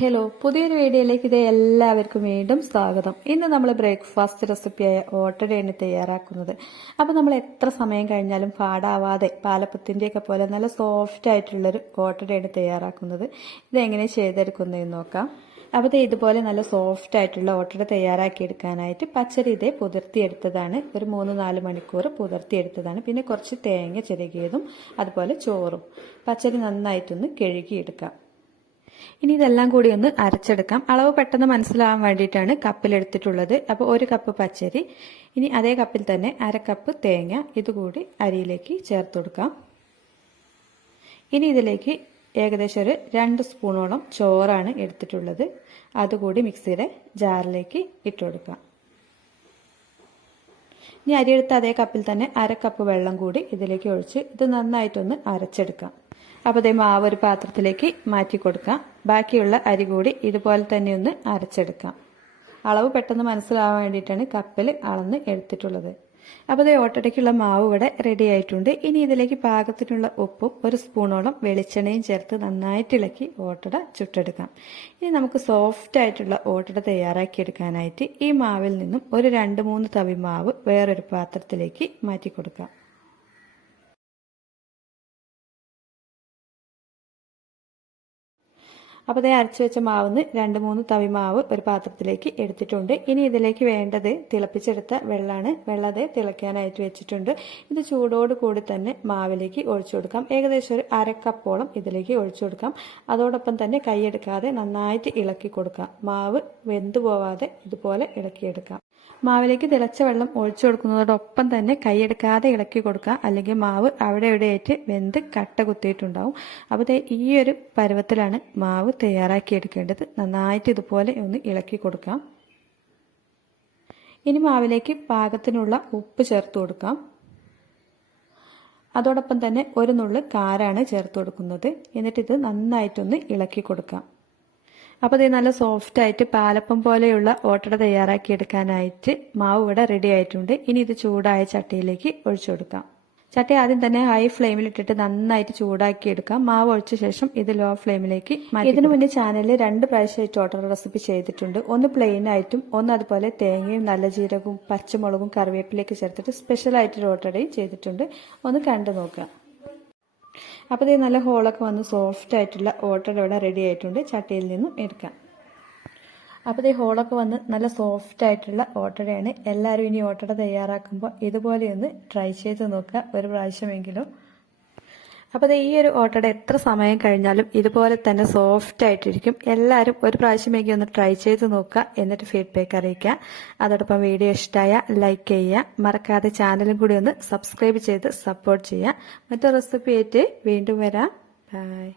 Hello പുതിയൊരു വീഡിയോയിലേക്ക് ഇത് എല്ലാവർക്കും വീണ്ടും സ്വാഗതം. ഇന്ന് നമ്മൾ ബ്രേക്ക്ഫാസ്റ്റ് റെസിപ്പിയായ ഓട്ടടയാണ് തയ്യാറാക്കുന്നത്. അപ്പോൾ നമ്മൾ എത്ര സമയം കഴിഞ്ഞാലും പാടാവാതെ പാലപ്പത്തിന്റെയൊക്കെ പോലെ നല്ല സോഫ്റ്റ് ആയിട്ടുള്ളൊരു ഓട്ടടയാണ് തയ്യാറാക്കുന്നത്. ഇതെങ്ങനെ ചെയ്തെടുക്കുന്നതെന്ന് നോക്കാം. അപ്പോൾ ഇത് ഇതുപോലെ നല്ല സോഫ്റ്റ് ആയിട്ടുള്ള ഓട്ടട തയ്യാറാക്കിയെടുക്കാനായിട്ട് പച്ചരി ഇതേ പുതിർത്തിയെടുത്തതാണ്. ഒരു മൂന്ന് നാല് മണിക്കൂർ പുതിർത്തിയെടുത്തതാണ്. പിന്നെ കുറച്ച് തേങ്ങ ചിരകിയതും അതുപോലെ ചോറും. പച്ചരി നന്നായിട്ടൊന്ന് കഴുകിയെടുക്കാം. ഇനി ഇതെല്ലാം കൂടി ഒന്ന് അരച്ചെടുക്കാം. അളവ് പെട്ടെന്ന് മനസ്സിലാവാൻ വേണ്ടിയിട്ടാണ് കപ്പിലെടുത്തിട്ടുള്ളത്. അപ്പോൾ ഒരു കപ്പ് പച്ചരി ഇനി അതേ കപ്പിൽ തന്നെ അര കപ്പ് തേങ്ങ ഇതുകൂടി അരിയിലേക്ക് ചേർത്ത് കൊടുക്കാം. ഇനി ഇതിലേക്ക് ഏകദേശം ഒരു രണ്ട് സ്പൂണോളം ചോറാണ് എടുത്തിട്ടുള്ളത്. അതുകൂടി മിക്സിയുടെ ജാറിലേക്ക് ഇട്ട് കൊടുക്കാം. ഇനി അരിയെടുത്ത അതേ കപ്പിൽ തന്നെ അര കപ്പ് വെള്ളം കൂടി ഇതിലേക്ക് ഒഴിച്ച് ഇത് നന്നായിട്ടൊന്ന് അരച്ചെടുക്കാം. അപ്പോൾ അതേ മാവ് ഒരു പാത്രത്തിലേക്ക് മാറ്റി കൊടുക്കാം. ബാക്കിയുള്ള അരി കൂടി ഇതുപോലെ തന്നെ ഒന്ന് അരച്ചെടുക്കാം. അളവ് പെട്ടെന്ന് മനസ്സിലാവാൻ വേണ്ടിയിട്ടാണ് കപ്പിൽ അളന്ന് എടുത്തിട്ടുള്ളത്. അപ്പോൾ അതേ ഓട്ടടയ്ക്കുള്ള മാവ് ഇവിടെ റെഡി ആയിട്ടുണ്ട്. ഇനി ഇതിലേക്ക് പാകത്തിനുള്ള ഉപ്പും ഒരു സ്പൂണോളം വെളിച്ചെണ്ണയും ചേർത്ത് നന്നായിട്ട് ഇളക്കി ഓട്ടട ചുട്ടെടുക്കാം. ഇനി നമുക്ക് സോഫ്റ്റ് ആയിട്ടുള്ള ഓട്ടട തയ്യാറാക്കിയെടുക്കാനായിട്ട് ഈ മാവിൽ നിന്നും ഒരു രണ്ട് മൂന്ന് തവി മാവ് വേറൊരു പാത്രത്തിലേക്ക് മാറ്റി കൊടുക്കാം. അപ്പോൾ അതേ അരച്ചു വെച്ച മാവിന്ന് രണ്ട് മൂന്ന് തവി മാവ് ഒരു പാത്രത്തിലേക്ക് എടുത്തിട്ടുണ്ട്. ഇനി ഇതിലേക്ക് വേണ്ടത് തിളപ്പിച്ചെടുത്ത വെള്ളമാണ് വെള്ളം അതേ തിളയ്ക്കാനായിട്ട് വെച്ചിട്ടുണ്ട്. ഇത് ചൂടോട് കൂടി തന്നെ മാവിലേക്ക് ഒഴിച്ചു കൊടുക്കാം. ഏകദേശം ഒരു അരക്കപ്പോളം ഇതിലേക്ക് ഒഴിച്ചു കൊടുക്കാം. അതോടൊപ്പം തന്നെ കൈയെടുക്കാതെ നന്നായിട്ട് ഇളക്കി കൊടുക്കാം. മാവ് വെന്തു പോവാതെ ഇതുപോലെ ഇളക്കിയെടുക്കാം മാവിലേക്ക് തിളച്ച വെള്ളം ഒഴിച്ചു കൊടുക്കുന്നതോടൊപ്പം തന്നെ കൈയെടുക്കാതെ ഇളക്കി കൊടുക്കുക അല്ലെങ്കിൽ മാവ് അവിടെ എവിടെയായിട്ട് വെന്ത് കട്ട കുത്തിയിട്ടുണ്ടാവും. അപ്പോൾ ഈ ഒരു പരുവത്തിലാണ് മാവ് തയ്യാറാക്കിയെടുക്കേണ്ടത് നന്നായിട്ട് ഇതുപോലെ ഒന്ന് ഇളക്കി കൊടുക്കാം. ഇനി മാവിലേക്ക് പാകത്തിനുള്ള ഉപ്പ് ചേർത്ത് കൊടുക്കാം. അതോടൊപ്പം തന്നെ ഒരു നുള്ളു കാരാണ് ചേർത്ത് കൊടുക്കുന്നത്. എന്നിട്ട് ഇത് നന്നായിട്ടൊന്ന് ഇളക്കി കൊടുക്കാം. അപ്പോൾ ഇത് നല്ല സോഫ്റ്റ് ആയിട്ട് പാലപ്പം പോലെയുള്ള ഓട്ടട തയ്യാറാക്കി എടുക്കാനായിട്ട് മാവ് ഇവിടെ റെഡി ആയിട്ടുണ്ട്. ഇനി ഇത് ചൂടായ ചട്ടിയിലേക്ക് ഒഴിച്ചു കൊടുക്കാം. ചട്ടി ആദ്യം തന്നെ ഹൈ ഫ്ലെയിമിൽ ഇട്ടിട്ട് നന്നായിട്ട് ചൂടാക്കി എടുക്കാം. മാവ് ഒഴിച്ച ശേഷം ഇത് ലോ ഫ്ലെയിമിലേക്ക് ഇതിനു മുന്നേ ചാനലിൽ രണ്ട് പ്രാവശ്യം ടോട്ടൽ റെസിപ്പി ചെയ്തിട്ടുണ്ട്. ഒന്ന് പ്ലെയിൻ ആയിട്ടും ഒന്ന് അതുപോലെ തേങ്ങയും നല്ല ജീരകവും പച്ചമുളകും കറിവേപ്പിലേക്ക് ചേർത്തിട്ട് സ്പെഷ്യൽ ആയിട്ട് ഓട്ടടയും ചെയ്തിട്ടുണ്ട്. ഒന്ന് കണ്ടു നോക്കാം. അപ്പോൾ ഇത് നല്ല ഹോളൊക്കെ വന്ന് സോഫ്റ്റ് ആയിട്ടുള്ള ഓട്ടട ഇവിടെ റെഡി ആയിട്ടുണ്ട്. ചട്ടിയിൽ നിന്നും എടുക്കാം. അപ്പോൾ ഈ ഹോളൊക്കെ വന്ന് നല്ല സോഫ്റ്റ് ആയിട്ടുള്ള ഓട്ടടയാണ്. എല്ലാവരും ഇനി ഓട്ടട തയ്യാറാക്കുമ്പോൾ ഇതുപോലെയൊന്ന് ട്രൈ ചെയ്ത് നോക്കുക ഒരു പ്രാവശ്യമെങ്കിലും. അപ്പോൾ ഈ ഒരു ഓട്ടട എത്ര സമയം കഴിഞ്ഞാലും ഇതുപോലെ തന്നെ സോഫ്റ്റ് ആയിട്ടിരിക്കും എല്ലാവരും ഒരു പ്രാവശ്യമേക്ക് ഒന്ന് ട്രൈ ചെയ്ത് നോക്കുക എന്നിട്ട് ഫീഡ്ബാക്ക് അറിയിക്കുക. അതോടൊപ്പം വീഡിയോ ഇഷ്ടമായ ലൈക്ക് ചെയ്യുക. മറക്കാതെ ചാനലും കൂടി ഒന്ന് സബ്സ്ക്രൈബ് ചെയ്ത് സപ്പോർട്ട് ചെയ്യുക. മറ്റു റെസിപ്പി ആയിട്ട് വീണ്ടും വരാം. ബൈ.